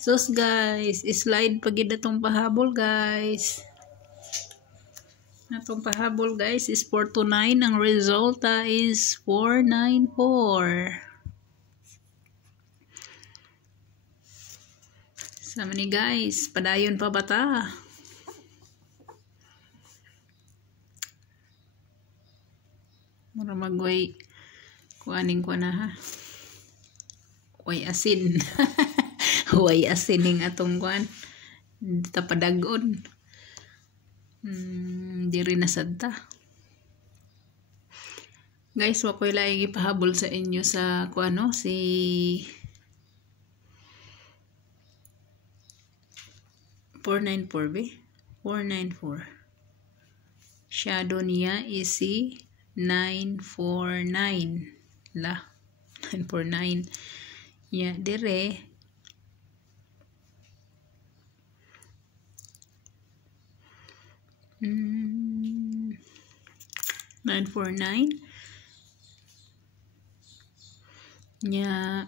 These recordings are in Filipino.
Sus guys, slide pagid atong pahabol guys. Atong pahabol guys is 429. Ang resulta is 494. Sama ni guys, padayon pa bata. Mura magway kuaning ko na ha. Way asin. Way asin ning atong kuan. Tapadagon. Diri na sadta. Guys, wa koy laing ipahabol sa inyo sa kuano si 494 be? 494. Shadow niya is si 949. La. 949. Ya, dire. Hmm. 949. Ya.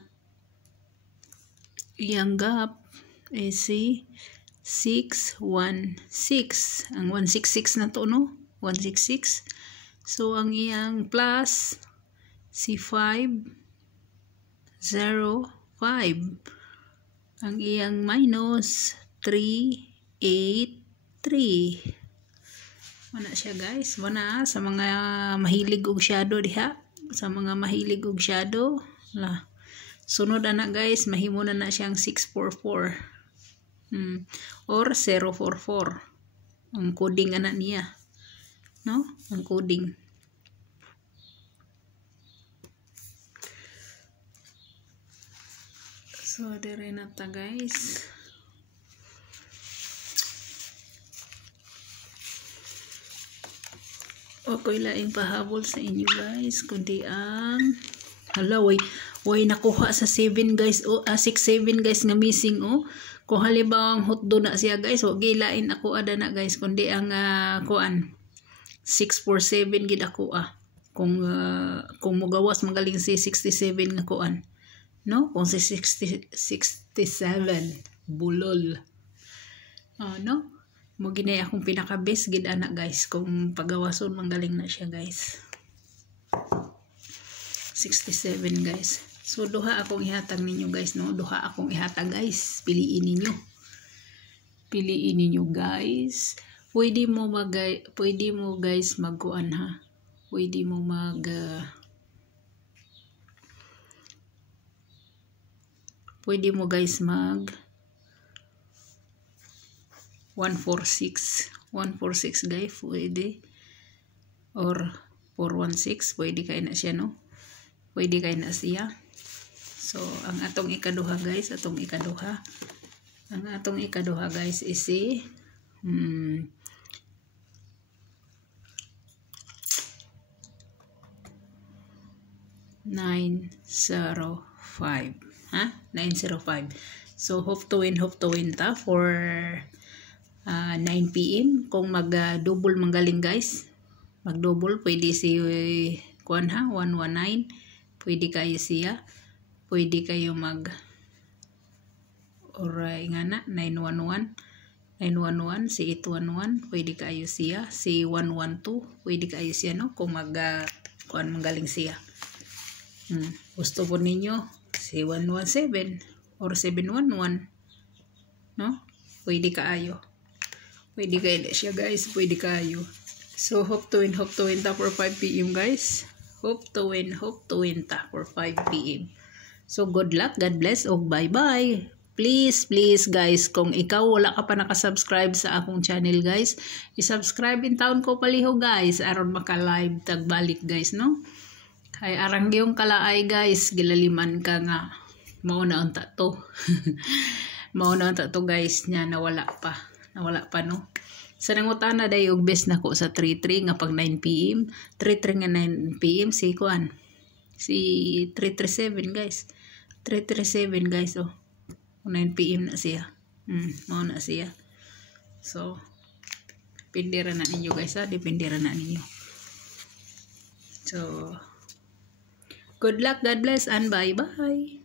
Yang gap is si 616. Ang 166 na to, no? 166. So, ang iyang plus si 505. Ang iyang minus 383. Wala siya guys. Wala sa mga mahilig og shadow diha. Sa mga mahilig og shadow. Sunod na guys. Mahimo na siyang 644. Or 044. Ang coding anak niya. No? Ang coding. So, dire na ta guys. Okay laing pahabol sa inyo guys. Kundi ang hala, way nakuha sa 7 guys. 6-7 guys nga missing Kung halimbawa ang hotdo na siya guys, wag gilain ako ada na guys, kundi ang kuan 647 gid ako kung mugawas magaling si 67 nga kuan, no? Kung si 67 bulol, no? Mo ginay akong pinaka best gid ana guys, kung pagawason manggaling na siya guys. 67 guys. So, duha akong ihatag ninyo guys, no? Duha akong ihatag guys. Piliin ninyo. Piliin ninyo guys. Pwede mo guys magkuan ha. Pwede mo pwede mo guys mag 146. 146 guys, pwede. Or 416, pwede kayo na siya, no? Pwede kayo na siya. So, ang atong ikaduha guys, Ang atong ikaduha guys is si 905. Ha? 905. So, hope to win ta for 9 PM. Kung mag-double manggaling guys. Mag-double, pwede si kuan ha, 119. Pwede kayo siya. Pwede kayo oray nga na, 911. 911, si 811, pwede kayo siya. Si 112, pwede kayo siya, no? Kung kuan manggaling siya. Gusto po ninyo, si 117 or 711, no? Pwede kayo. Pwede kayo na siya guys, pwede kayo. So, hope to win ta for 5 PM guys. Hope to win ta for 5 PM. So, good luck, God bless, o bye-bye. Please guys, kung ikaw wala ka pa nakasubscribe sa akong channel guys, isubscribe in taon ko paliho guys, aron maka-live tagbalik guys, no? Kay arang yung kalaay guys, gilaliman ka nga. Mauna unta to. Mauna unta to guys, nya nawala pa, no? Sa nangutana day og best nako sa 33 nga pag 9 PM, 33 nga 9 PM si kuan. Si 337 guys. 337 guys 9 PM na siya. Mao na siya. So, pindira na ninyo guys dipindira na ninyo. So, good luck, God bless, and bye-bye.